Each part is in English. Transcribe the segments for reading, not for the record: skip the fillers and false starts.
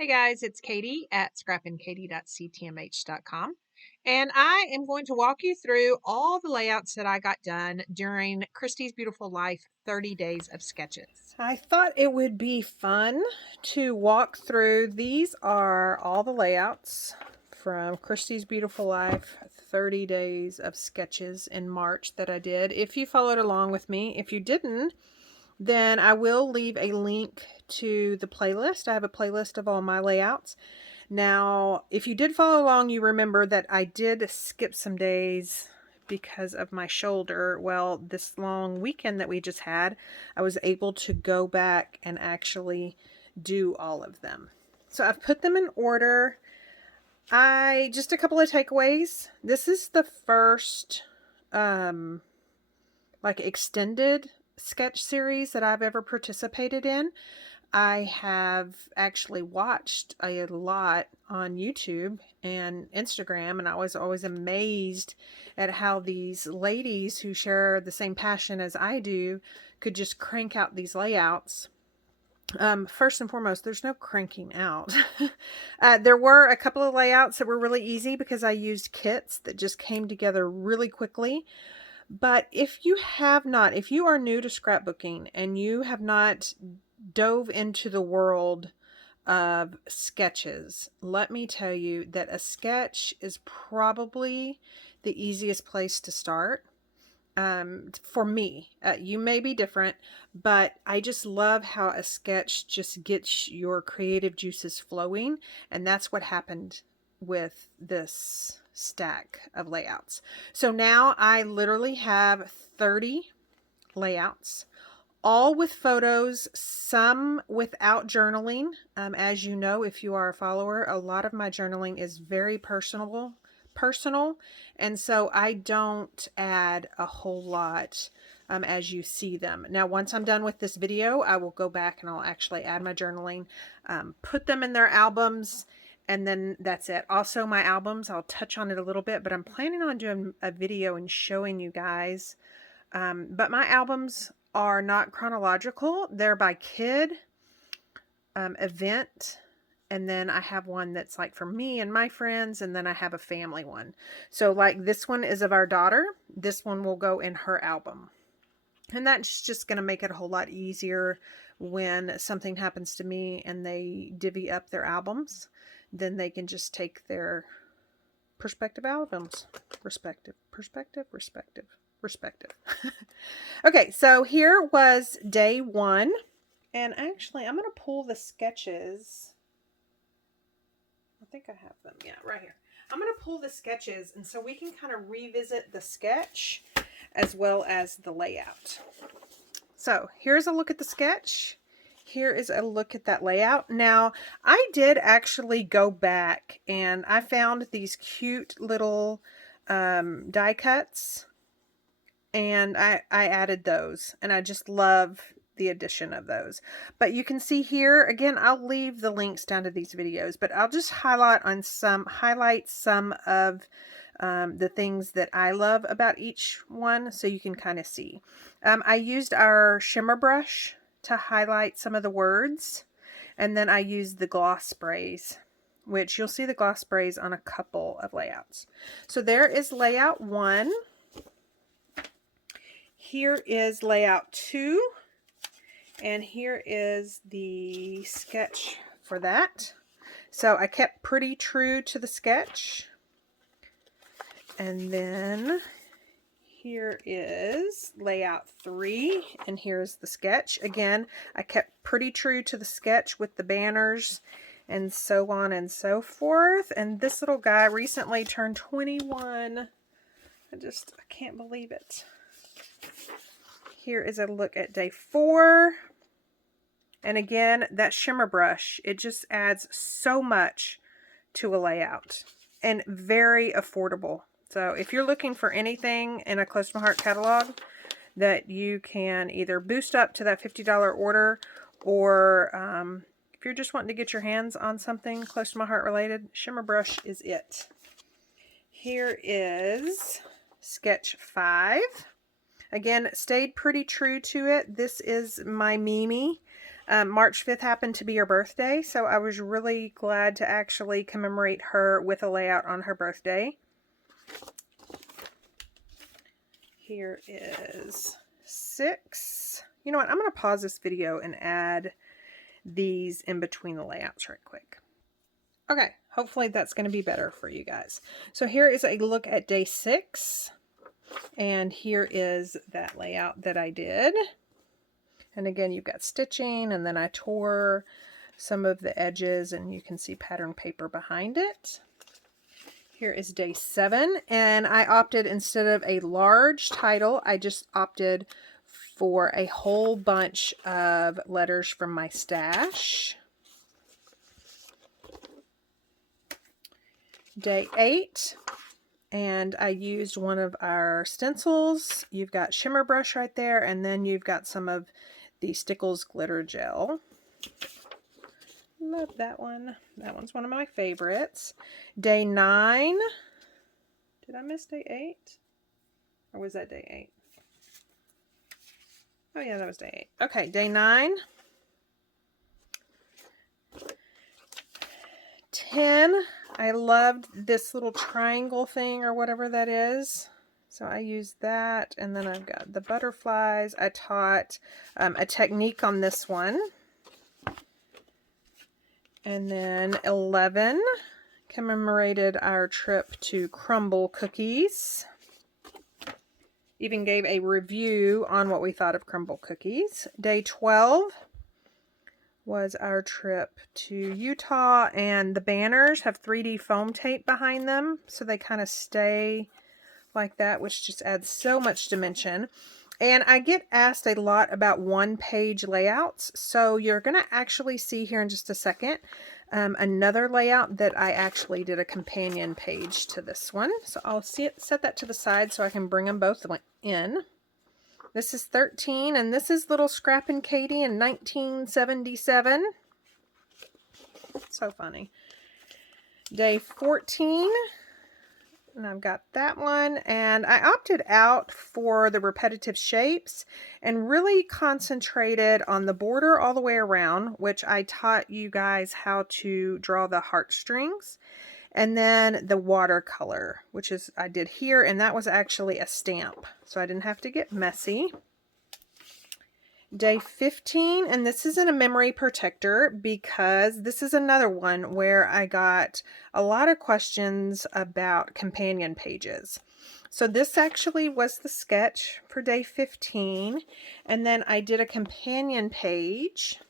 Hey guys, it's Katie at scrappinkaty.ctmh.com, and I am going to walk you through all the layouts that I got done during Christy's Beautiful Life 30 Days of Sketches. I thought it would be fun to walk through. These are all the layouts from Christy's Beautiful Life 30 Days of Sketches in March that I did. If you followed along with me, if you didn't, then I will leave a link to the playlist. I have a playlist of all my layouts. Now, if you did follow along, you remember that I did skip some days because of my shoulder. Well, this long weekend that we just had, I was able to go back and actually do all of them. So I've put them in order. Just a couple of takeaways. This is the first extended sketch series that I've ever participated in. I have actually watched a lot on YouTube and Instagram, and I was always amazed at how these ladies who share the same passion as I do could just crank out these layouts. First and foremost, there's no cranking out. There were a couple of layouts that were really easy because I used kits that just came together really quickly. But if you are new to scrapbooking and you have not dove into the world of sketches, let me tell you that a sketch is probably the easiest place to start. For me, you may be different, but I just love how a sketch just gets your creative juices flowing, and that's what happened with this stack of layouts. So now I literally have 30 layouts, all with photos, some without journaling. As you know, if you are a follower, a lot of my journaling is very personal, and so I don't add a whole lot as you see them. Now, once I'm done with this video, I will go back and I'll actually add my journaling, put them in their albums, and then that's it. Also, my albums, I'll touch on it a little bit, but I'm planning on doing a video and showing you guys. But my albums are not chronological. They're by kid, event, and then I have one that's like for me and my friends, and then I have a family one. So like this one is of our daughter. This one will go in her album. And that's just going to make it a whole lot easier when something happens to me and they divvy up their albums. Then they can just take their perspective albums. Respective. Okay, so here was day one. And actually, I'm going to pull the sketches. I think I have them. Yeah, right here. I'm going to pull the sketches, and so we can kind of revisit the sketch as well as the layout. So here's a look at the sketch. Here is a look at that layout. Now, I did actually go back, and I found these cute little die cuts, and I added those, and I just love the addition of those. But you can see here again, I'll leave the links down to these videos, but I'll just highlight some of the things that I love about each one so you can kind of see. I used our shimmer brush to highlight some of the words, and then I used the gloss sprays, which you'll see the gloss sprays on a couple of layouts. So there is layout 1. Here is layout 2. And here is the sketch for that. So I kept pretty true to the sketch. And then here is layout 3. And here's the sketch. Again, I kept pretty true to the sketch with the banners and so on and so forth. And this little guy recently turned 21. I can't believe it. Here is a look at day 4. And again, that shimmer brush, it just adds so much to a layout and very affordable. So if you're looking for anything in a Close to My Heart catalog that you can either boost up to that $50 order, or if you're just wanting to get your hands on something Close to My Heart related, shimmer brush is it. Here is sketch 5. Again, stayed pretty true to it. This is my Mimi. March 5th happened to be her birthday, so I was really glad to actually commemorate her with a layout on her birthday. Here is 6. You know what? I'm going to pause this video and add these in between the layouts right quick. Okay, hopefully that's going to be better for you guys. So here is a look at day 6. And here is that layout that I did. And again, you've got stitching, and then I tore some of the edges, and you can see pattern paper behind it. Here is day 7, and I opted, instead of a large title, I just opted for a whole bunch of letters from my stash. Day 8, and I used one of our stencils. You've got shimmer brush right there, and then you've got some of the Stickles glitter gel. Love that one. That one's one of my favorites. Day 9. Did I miss day 8? Or was that day 8? Oh yeah, that was day 8. Okay, day 9. 10. I loved this little triangle thing or whatever that is. So I used that, and then I've got the butterflies. I taught a technique on this one. And then 11 commemorated our trip to Crumble Cookies. Even gave a review on what we thought of Crumble Cookies. Day 12 was our trip to Utah, and the banners have 3D foam tape behind them, so they kind of stay like that, which just adds so much dimension. And I get asked a lot about one-page layouts, so you're going to actually see here in just a second another layout that I actually did a companion page to this one. So I'll set that to the side so I can bring them both in. This is 13, and this is little Scrappinkaty in 1977. So funny. Day 14. And I've got that one, and I opted out for the repetitive shapes and really concentrated on the border all the way around, which I taught you guys how to draw the heartstrings, and then the watercolor, which is I did here, and that was actually a stamp, so I didn't have to get messy. Day 15, and this isn't a memory protector because this is another one where I got a lot of questions about companion pages. So this actually was the sketch for day 15, and then I did a companion page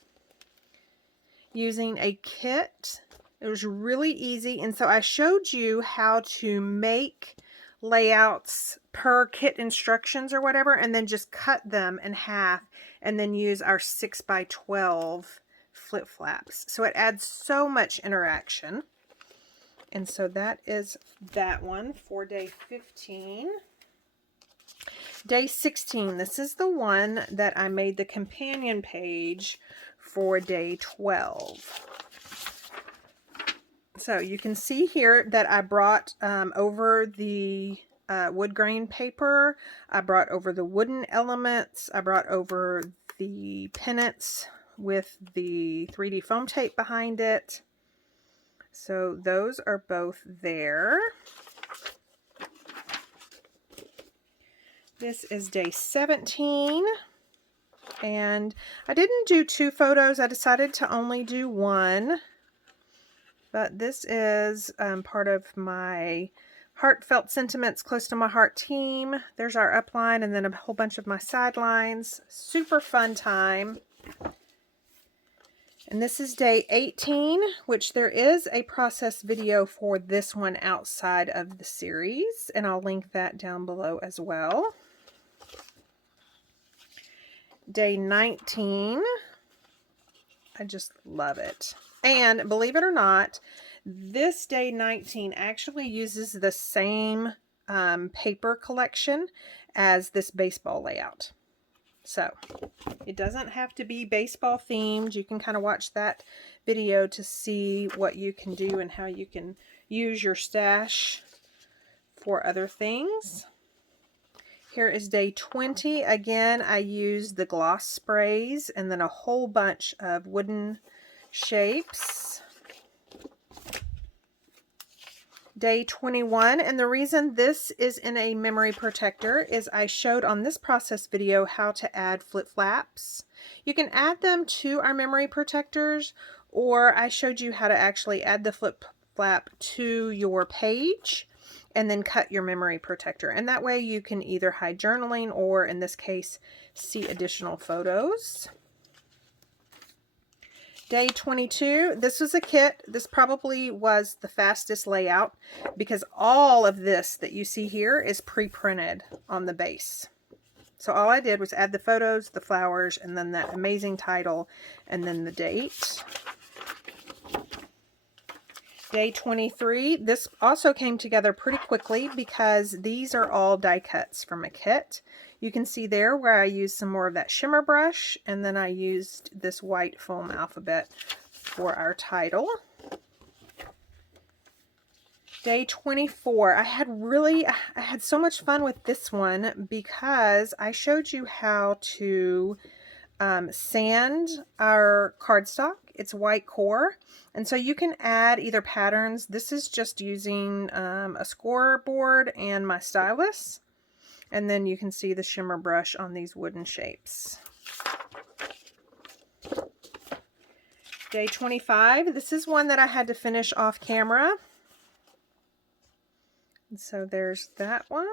using a kit. It was really easy, and so I showed you how to make layouts per kit instructions or whatever, and then just cut them in half and then use our 6x12 flip flaps. So it adds so much interaction. And so that is that one for day 15. Day 16, this is the one that I made the companion page for day 12. So you can see here that I brought over the wood grain paper, I brought over the wooden elements, I brought over the pennants with the 3D foam tape behind it. So those are both there. This is day 17. And I didn't do 2 photos. I decided to only do 1. But this is part of my Heartfelt Sentiments Close to My Heart team. There's our upline and then a whole bunch of my sidelines. Super fun time. And this is day 18, which there is a process video for this one outside of the series. And I'll link that down below as well. Day 19. I just love it. And believe it or not, this day 19 actually uses the same paper collection as this baseball layout. So it doesn't have to be baseball themed. You can kind of watch that video to see what you can do and how you can use your stash for other things. Here is day 20. Again, I used the gloss sprays and then a whole bunch of wooden shapes. Day 21, and the reason this is in a memory protector is I showed on this process video how to add flip flaps. You can add them to our memory protectors, or I showed you how to actually add the flip flap to your page and then cut your memory protector. And that way you can either hide journaling or, in this case, see additional photos. Day 22, this was a kit. This probably was the fastest layout because all of this that you see here is pre-printed on the base. So all I did was add the photos, the flowers, and then that amazing title, and then the date. Day 23, this also came together pretty quickly because these are all die cuts from a kit. You can see there where I used some more of that shimmer brush, and then I used this white foam alphabet for our title. Day 24, I had so much fun with this one because I showed you how to sand our cardstock. It's white core, and so you can add either patterns. This is just using a scoreboard and my stylus, and then you can see the shimmer brush on these wooden shapes. Day 25, this is one that I had to finish off camera. And so there's that one.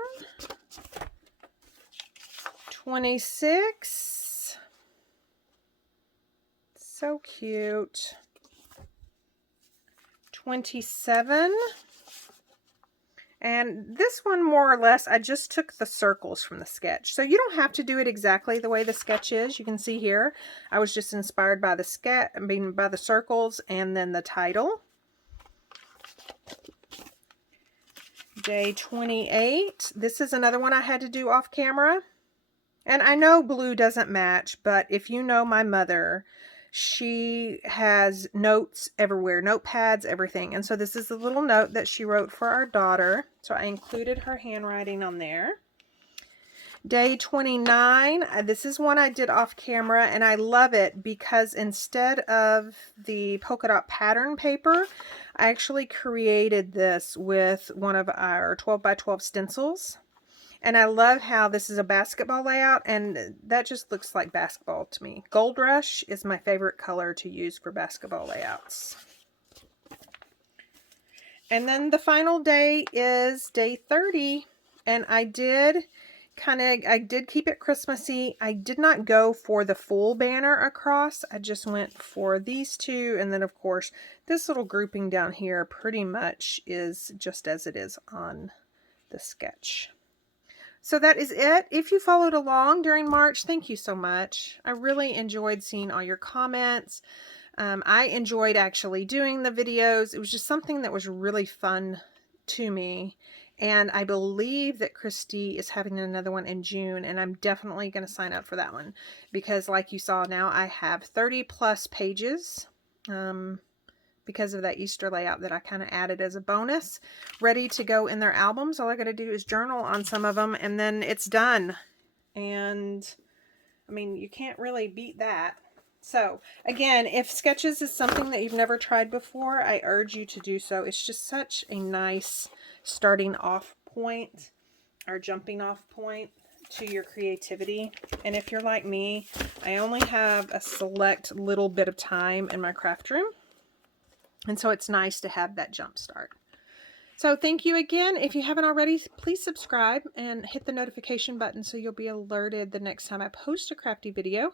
26. So cute. 27. And this one, more or less, I just took the circles from the sketch. So you don't have to do it exactly the way the sketch is. You can see here, I was just inspired by the by the circles and then the title. Day 28. This is another one I had to do off camera. And I know blue doesn't match, but if you know my mother, she has notes everywhere, notepads, everything. And so this is a little note that she wrote for our daughter. So I included her handwriting on there. Day 29, this is one I did off camera, and I love it because instead of the polka dot pattern paper, I actually created this with one of our 12 by 12 stencils. And I love how this is a basketball layout, and that just looks like basketball to me. Gold Rush is my favorite color to use for basketball layouts. And then the final day is day 30, and I did keep it Christmassy. I did not go for the full banner across. I just went for these two, and then of course this little grouping down here pretty much is just as it is on the sketch. So that is it. If you followed along during March, thank you so much. I really enjoyed seeing all your comments. I enjoyed actually doing the videos. It was just something that was really fun to me. And I believe that Christy is having another one in June, and I'm definitely going to sign up for that one because, like you saw now, I have 30 plus pages because of that Easter layout that I kind of added as a bonus, ready to go in their albums. All I got to do is journal on some of them, and then it's done. And I mean, you can't really beat that. So again, if sketches is something that you've never tried before, I urge you to do so. It's just such a nice starting off point or jumping off point to your creativity. And if you're like me, I only have a select little bit of time in my craft room. And so it's nice to have that jump start. So thank you again. If you haven't already, please subscribe and hit the notification button so you'll be alerted the next time I post a crafty video.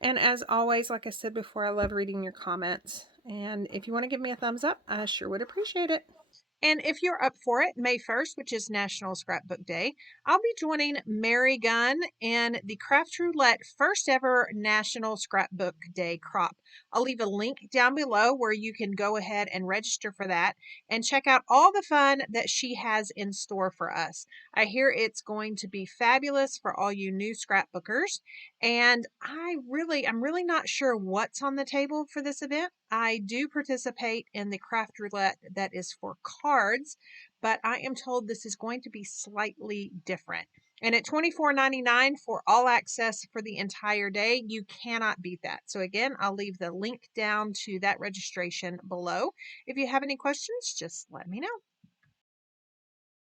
And as always, like I said before, I love reading your comments. And if you want to give me a thumbs up, I sure would appreciate it. And if you're up for it, May 1st, which is National Scrapbook Day, I'll be joining Mary Gunn in the Craft Roulette first ever National Scrapbook Day crop. I'll leave a link down below where you can go ahead and register for that and check out all the fun that she has in store for us. I hear it's going to be fabulous for all you new scrapbookers, and I'm really not sure what's on the table for this event. I do participate in the Craft Roulette that is for cards, but I am told this is going to be slightly different. And at $24.99 for all access for the entire day, you cannot beat that. So again, I'll leave the link down to that registration below. If you have any questions, just let me know.